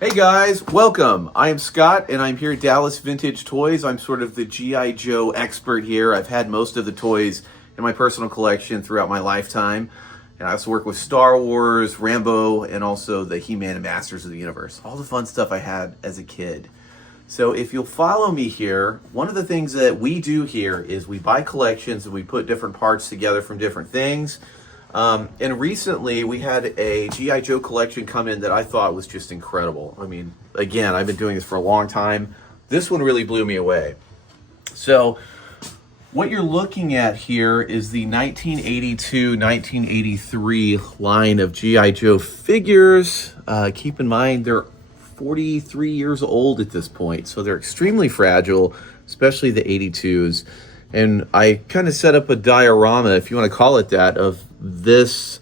Hey guys, welcome. I am Scott and I'm here at Dallas Vintage Toys. I'm sort of the G.I. Joe expert here. I've had most of the toys in my personal collection throughout my lifetime. And I also work with Star Wars, Rambo, and also the He-Man and Masters of the Universe. All the fun stuff I had as a kid. So if you'll follow me here, one of the things that we do here is we buy collections and we put different parts together from different things. And recently we had a G.I. Joe collection come in that I thought was just incredible. I mean, again, I've been doing this for a long time. This one really blew me away. So what you're looking at here is the 1982-1983 line of G.I. Joe figures. Keep in mind, they're 43 years old at this point, so they're extremely fragile, especially the 82s. And I kind of set up a diorama, if you want to call it that, of this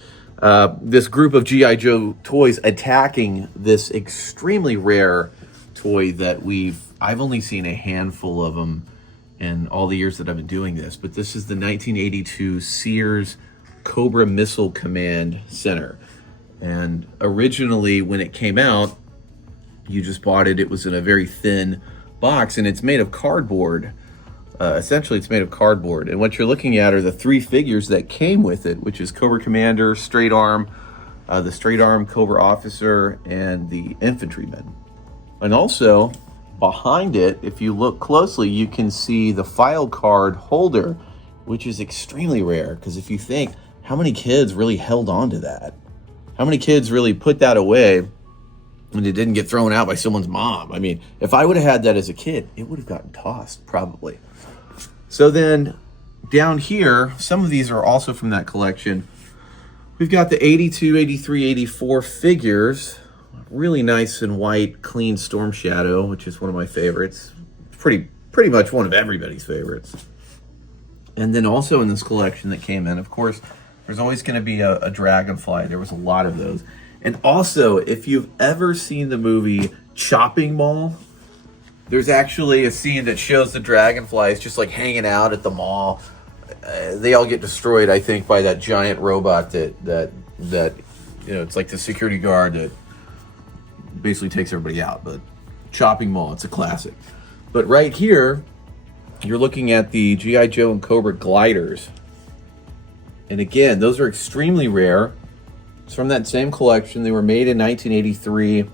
this group of G.I. Joe toys attacking this extremely rare toy that I've only seen a handful of them in all the years that I've been doing this. But this is the 1982 Sears Cobra Missile Command Center. And originally, when it came out, you just bought it. It was in a very thin box, and it's made of cardboard. Essentially, it's made of cardboard. And what you're looking at are the three figures that came with it, which is Cobra Commander, Straight Arm, the Straight Arm Cobra Officer, and the Infantryman. And also, behind it, if you look closely, you can see the file card holder, which is extremely rare. Because if you think, how many kids really held on to that? How many kids really put that away and it didn't get thrown out by someone's mom? I mean, if I would have had that as a kid, it would have gotten tossed, probably. So then down here, some of these are also from that collection. We've got the 82, 83, 84 figures. Really nice and white, clean Storm Shadow, which is one of my favorites. Pretty much one of everybody's favorites. And then also in this collection that came in, of course, there's always going to be a Dragonfly. There was a lot of those. And also, if you've ever seen the movie Chopping Mall, there's actually a scene that shows the Dragonflies just like hanging out at the mall. They all get destroyed, I think, by that giant robot that it's like the security guard that basically takes everybody out. But Chopping Mall, it's a classic. But right here, you're looking at the G.I. Joe and Cobra gliders. And again, those are extremely rare. It's from that same collection. They were made in 1983,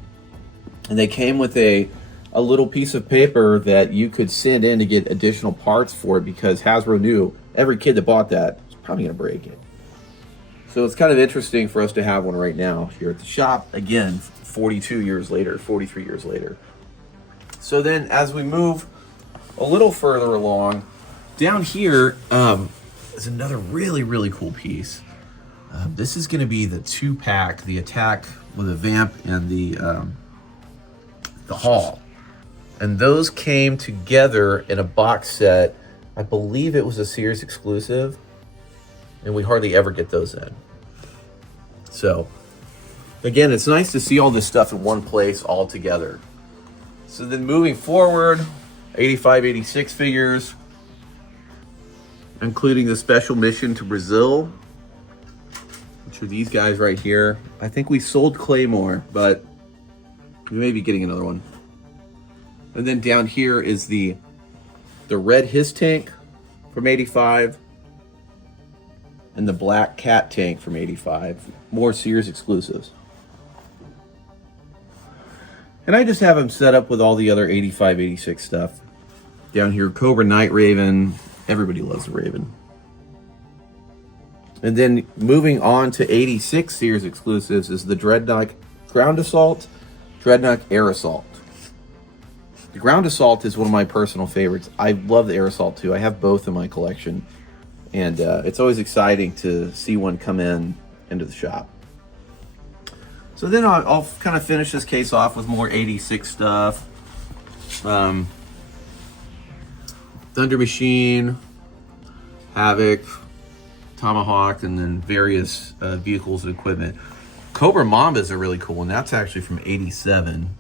and they came with a little piece of paper that you could send in to get additional parts for it, because Hasbro knew every kid that bought that was probably going to break it. So it's kind of interesting for us to have one right now here at the shop. Again, 43 years later. So then as we move a little further along, down here is another really, really cool piece. This is going to be the 2-pack, the Attack with a Vamp and the Hall. And those came together in a box set. I believe it was a Sears exclusive, and we hardly ever get those in. So, again, it's nice to see all this stuff in one place all together. So then moving forward, 85, 86 figures, including the Special Mission to Brazil, which are these guys right here. I think we sold Claymore, but we may be getting another one. And then down here is the red Hiss tank from 85 and the black Cat tank from 85. More Sears exclusives. And I just have them set up with all the other 85, 86 stuff. Down here, Cobra Night Raven. Everybody loves the Raven. And then moving on to 86 Sears exclusives is the Dreadnought Ground Assault, Dreadnought Air Assault. The Ground Assault is one of my personal favorites. I love the Air Assault too. I have both in my collection. And it's always exciting to see one come into the shop. So then I'll kind of finish this case off with more 86 stuff. Thunder Machine, Havoc, Tomahawk, and then various vehicles and equipment. Cobra Mambas are really cool, and that's actually from 87.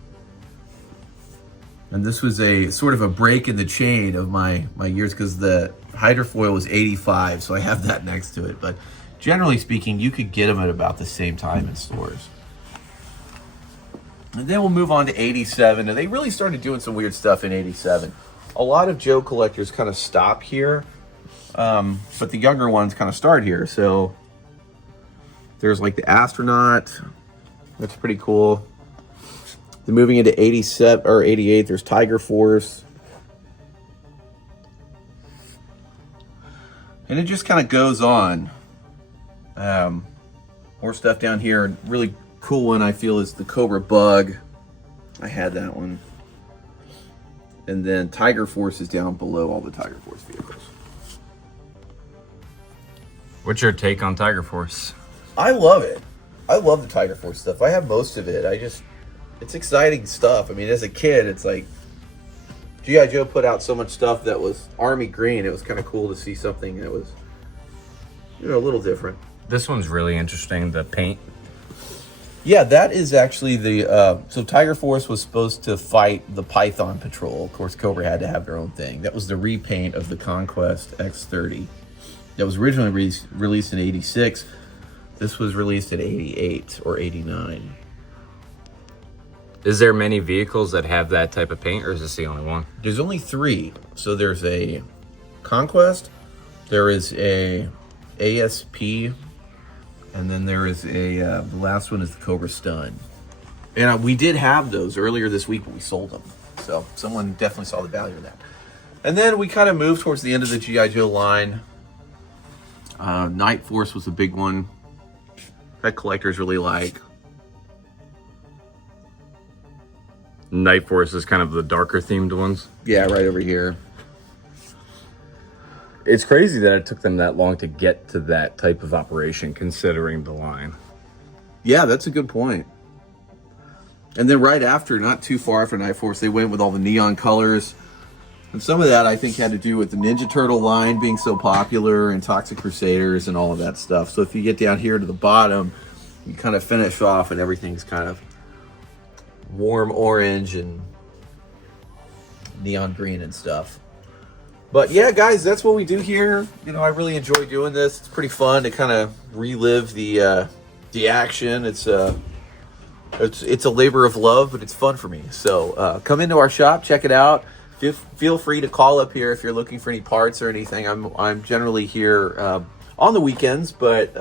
And this was a sort of a break in the chain of my years, because the hydrofoil was 85, so I have that next to it. But generally speaking, you could get them at about the same time in stores. And then we'll move on to 87. And they really started doing some weird stuff in 87. A lot of Joe collectors kind of stop here. But the younger ones kind of start here. So there's like the astronaut. That's pretty cool. Then moving into 87 or 88, there's Tiger Force. And it just kind of goes on. More stuff down here. Really cool one I feel is the Cobra Bug. I had that one. And then Tiger Force is down below all the Tiger Force vehicles. What's your take on Tiger Force? I love it. I love the Tiger Force stuff. I have most of it. It's exciting stuff. I mean, as a kid, it's like G.I. Joe put out so much stuff that was Army green. It was kind of cool to see something that was, a little different. This one's really interesting, the paint. Yeah, that is actually the... so Tiger Force was supposed to fight the Python Patrol. Of course, Cobra had to have their own thing. That was the repaint of the Conquest X30. That was originally released in 86. This was released in 88 or 89. Is there many vehicles that have that type of paint, or is this the only one? There's only 3. So there's a Conquest, there is a ASP, and then there is a, the last one is the Cobra Stun. And we did have those earlier this week, but we sold them. So someone definitely saw the value in that. And then we kind of moved towards the end of the G.I. Joe line. Night Force was a big one that collectors really like. Night Force is kind of the darker themed ones. Yeah, right over here. It's crazy that it took them that long to get to that type of operation, considering the line. Yeah, that's a good point. And then right after, not too far after Night Force, they went with all the neon colors. And some of that, I think, had to do with the Ninja Turtle line being so popular and Toxic Crusaders and all of that stuff. So if you get down here to the bottom, you kind of finish off and everything's kind of warm orange and neon green and stuff. But yeah, guys, that's what we do here. I really enjoy doing this. It's pretty fun to kind of relive the action. It's a labor of love, but it's fun for me. So come into our shop, check it out. Feel free to call up here if you're looking for any parts or anything. I'm generally here on the weekends, but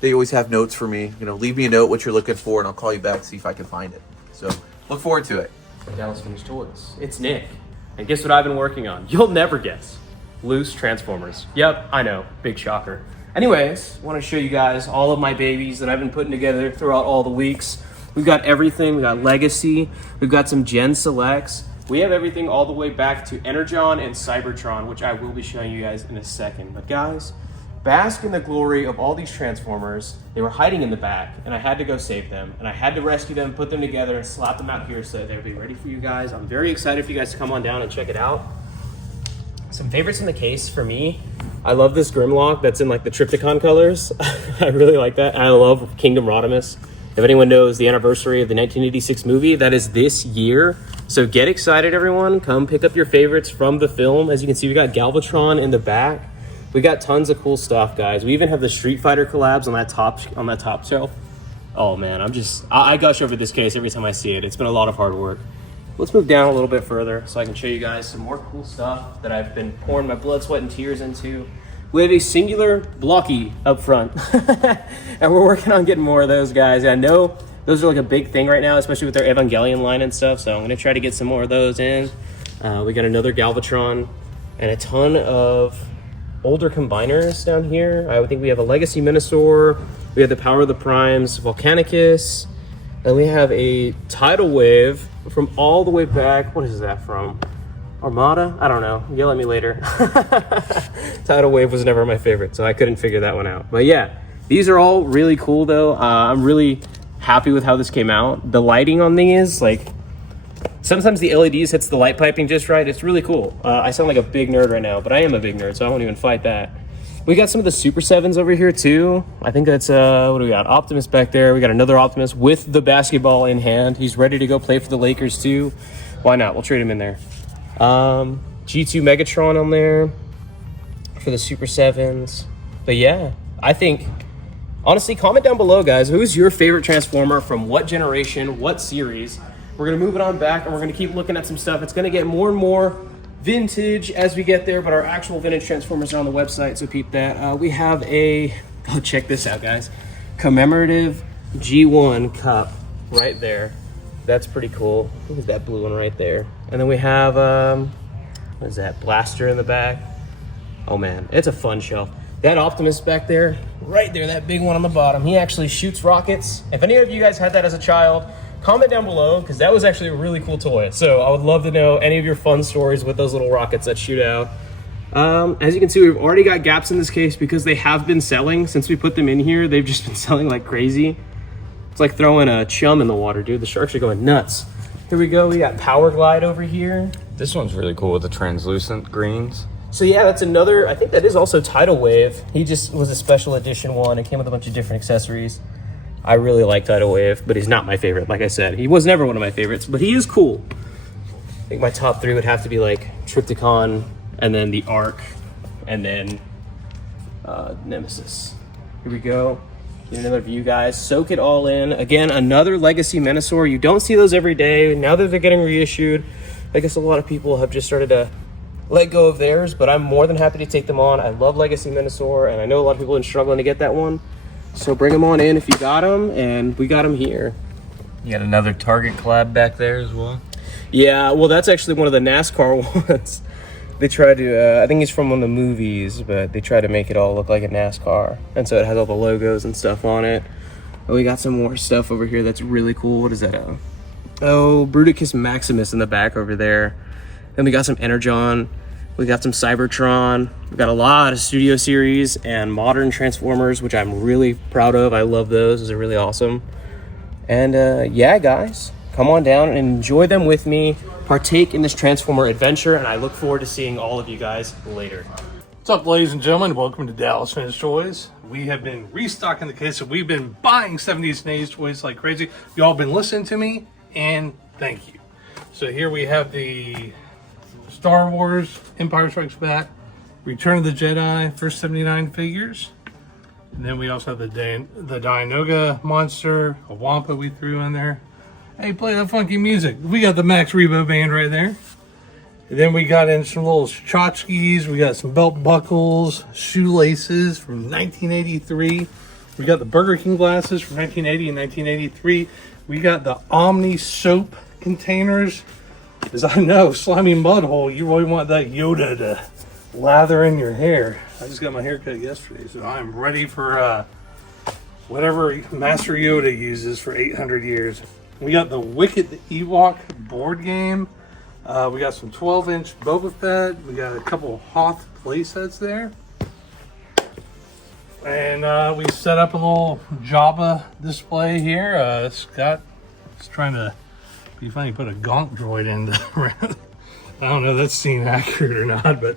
they always have notes for me. Leave me a note what you're looking for, and I'll call you back to see if I can find it. So look forward to it. Dallas Vintage Toys. It's Nick. And guess what I've been working on? You'll never guess. Loose Transformers. Yep, I know. Big shocker. Anyways, I want to show you guys all of my babies that I've been putting together throughout all the weeks. We've got everything. We've got Legacy. We've got some Gen Selects. We have everything all the way back to Energon and Cybertron, which I will be showing you guys in a second. But guys, bask in the glory of all these Transformers. They were hiding in the back, and I had to go save them. And I had to rescue them, put them together, and slap them out here so that they'll be ready for you guys. I'm very excited for you guys to come on down and check it out. Some favorites in the case for me. I love this Grimlock that's in like the Trypticon colors. I really like that. I love Kingdom Rodimus. If anyone knows the anniversary of the 1986 movie, that is this year. So get excited, everyone. Come pick up your favorites from the film. As you can see, we got Galvatron in the back. We got tons of cool stuff, guys. We even have the Street Fighter collabs on that top shelf. Oh man, I gush over this case every time I see it. It's been a lot of hard work. Let's move down a little bit further so I can show you guys some more cool stuff that I've been pouring my blood, sweat, and tears into. We have a singular Blocky up front. And we're working on getting more of those, guys. I know those are like a big thing right now, especially with their Evangelion line and stuff. So I'm gonna try to get some more of those in. We got another Galvatron and a ton of older combiners down here. I think we have a Legacy Minosaur. We have the Power of the Primes, Volcanicus. And we have a Tidal Wave from all the way back. What is that from? Armada? I don't know. Yell at me later. Tidal Wave was never my favorite, so I couldn't figure that one out. But yeah, these are all really cool though. I'm really happy with how this came out. The lighting on these, like, sometimes the LEDs hits the light piping just right. It's really cool. I sound like a big nerd right now, but I am a big nerd, so I won't even fight that. We got some of the Super 7s over here too. I think that's, what do we got? Optimus back there. We got another Optimus with the basketball in hand. He's ready to go play for the Lakers too. Why not? We'll trade him in there. G2 Megatron on there for the Super 7s. But yeah, I think Honestly, comment down below, guys. Who's your favorite Transformer from what generation, what series? We're gonna move it on back and we're gonna keep looking at some stuff. It's gonna get more and more vintage as we get there, but our actual vintage Transformers are on the website, so peep that. We have a, oh, check this out, guys. Commemorative G1 cup right there. That's pretty cool. Look at that blue one right there. And then we have, what is that, blaster in the back. Oh man, it's a fun shelf. That Optimus back there, right there, that big one on the bottom, he actually shoots rockets. If any of you guys had that as a child, comment down below, because that was actually a really cool toy. So I would love to know any of your fun stories with those little rockets that shoot out. As you can see, we've already got gaps in this case because they have been selling. Since we put them in here, they've just been selling like crazy. It's like throwing a chum in the water, dude. The sharks are going nuts. Here we go, we got Power Glide over here. This one's really cool with the translucent greens. So yeah, that's another, I think that is also Tidal Wave. He just was a special edition one. It came with a bunch of different accessories. I really like Tidal Wave, but he's not my favorite. Like I said, he was never one of my favorites, but he is cool. I think my top three would have to be like Trypticon, and then the Ark, and then Nemesis. Here we go. Get another view, guys. Soak it all in. Again, another Legacy Menasor. You don't see those every day. Now that they're getting reissued, I guess a lot of people have just started to let go of theirs, but I'm more than happy to take them on. I love Legacy Menasor, and I know a lot of people have been struggling to get that one. So bring them on in if you got them, and we got them here. You got another Target collab back there as well? Yeah, well, that's actually one of the NASCAR ones. They tried to, I think it's from one of the movies, but they tried to make it all look like a NASCAR. And so it has all the logos and stuff on it. And we got some more stuff over here that's really cool. What is that? Oh, Bruticus Maximus in the back over there. Then we got some Energon. We got some Cybertron. We got a lot of Studio Series and modern Transformers, which I'm really proud of. I love those. Those are really awesome. And yeah, guys, come on down and enjoy them with me. Partake in this Transformer adventure, and I look forward to seeing all of you guys later. What's up, ladies and gentlemen? Welcome to Dallas Vintage Toys. We have been restocking the case, so we've been buying 70s and 80s toys like crazy. Y'all been listening to me, and thank you. So here we have the Star Wars, Empire Strikes Back, Return of the Jedi, first 79 figures. And then we also have the Dianoga monster, a Wampa we threw in there. Hey, play that funky music. We got the Max Rebo band right there. And then we got in some little tchotchkes. We got some belt buckles, shoelaces from 1983. We got the Burger King glasses from 1980 and 1983. We got the Omni soap containers. As I know, slimy mud hole, you really want that Yoda to lather in your hair. I just got my hair cut yesterday, so I'm ready for whatever Master Yoda uses for 800 years. We got the Wicked the Ewok board game. We got some 12-inch Boba Fett. We got a couple Hoth play sets there. And we set up a little Jabba display here. Scott is trying to be funny, put a Gonk droid in the I don't know if that's seen accurate or not, but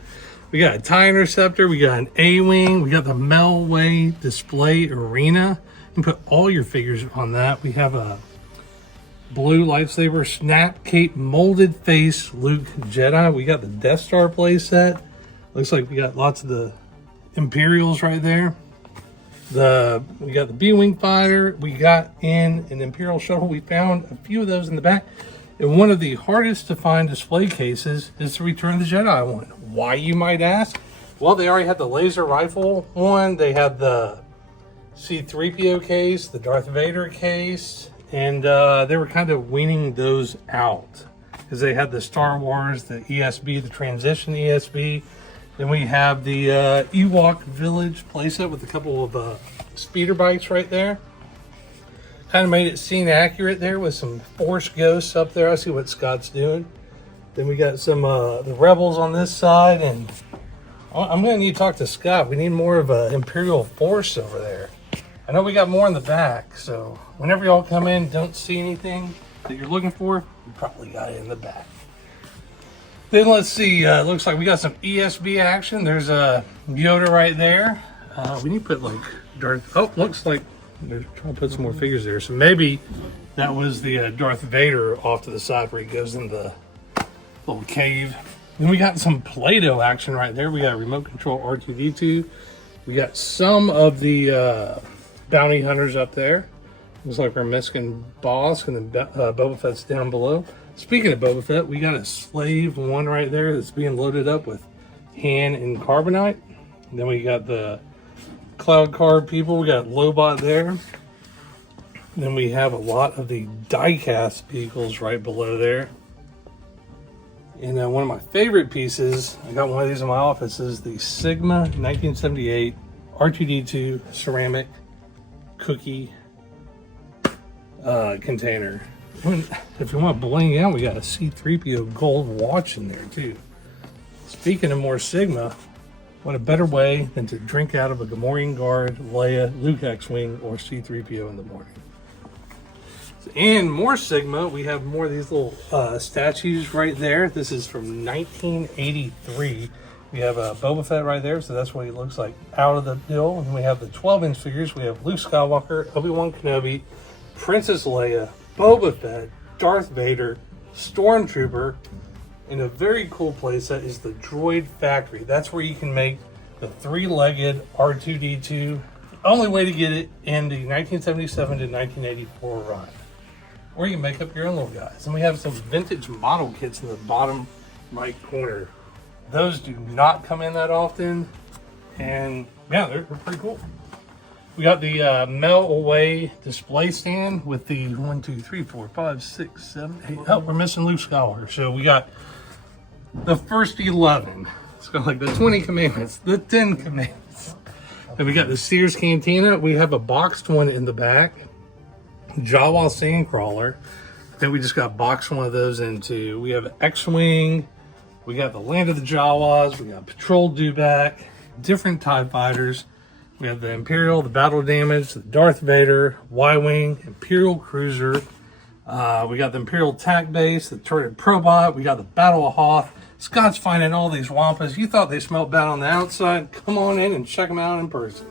we got a TIE Interceptor. We got an A-Wing. We got the Melway Display Arena. You can put all your figures on that. We have a blue lightsaber snap cape molded face Luke Jedi. We got the Death Star playset. Looks like we got lots of the Imperials right there. We got the B-Wing fighter. We got in an Imperial shuttle. We found a few of those in the back. And one of the hardest to find display cases is the Return of the Jedi one. Why, you might ask? Well, they already had the laser rifle one. They had the C-3PO case, the Darth Vader case. And they were kind of weaning those out because they had the Star Wars, the ESB, the Transition ESB. Then we have the Ewok Village playset with a couple of speeder bikes right there. Kind of made it scene accurate there with some Force Ghosts up there. I see what Scott's doing. Then we got some the Rebels on this side, and I'm going to need to talk to Scott. We need more of an Imperial Force over there. I know we got more in the back, so whenever y'all come in, don't see anything that you're looking for, you probably got it in the back. Then let's see, looks like we got some ESB action. There's a Yoda right there. We need to put like Darth, oh, looks like they're trying to put some more figures there. So maybe that was the Darth Vader off to the side where he goes in the little cave. Then we got some Play-Doh action right there. We got remote control R2-D2. We got some of the bounty hunters up there. Looks like we're missing Bosk, and then Boba Fett's down below. Speaking of Boba Fett, we got a slave one right there that's being loaded up with Han and Carbonite. And then we got the Cloud Card people. We got Lobot there. And then we have a lot of the die-cast vehicles right below there. And one of my favorite pieces, I got one of these in my office, is the Sigma 1978 R2D2 ceramic cookie container. If you want to bling out, we got a C-3PO gold watch in there too. Speaking of more Sigma, what a better way than to drink out of a Gamorrean Guard, Leia, Luke X-Wing, or C-3PO in the morning. And more Sigma, we have more of these little statues right there. This is from 1983. We have Boba Fett right there, so that's what he looks like out of the deal. And we have the 12-inch figures. We have Luke Skywalker, Obi-Wan Kenobi, Princess Leia, Boba Fett, Darth Vader, Stormtrooper, and a very cool place that is the Droid Factory. That's where you can make the three-legged R2-D2. Only way to get it in the 1977 to 1984 run. Or you can make up your own little guys. And we have some vintage model kits in the bottom right corner. Those do not come in that often. And yeah, they're pretty cool. We got the melt away display stand with the 1, 2, 3, 4, 5, 6, 7, 8. Oh, we're missing Luke Skywalker. So we got the first 11. It's kind of like the 20 commandments, the 10 commandments. And we got the Sears Cantina. We have a boxed one in the back. Jawa Sandcrawler. I think we just got boxed one of those into. We have X-Wing. We got the Land of the Jawas. We got Patrol Dewback. Different TIE fighters. We have the Imperial, the Battle Damage, the Darth Vader, Y-Wing, Imperial Cruiser. We got the Imperial Tac Base, the Turret Probot. We got the Battle of Hoth. Scott's finding all these wampas. You thought they smelled bad on the outside? Come on in and check them out in person.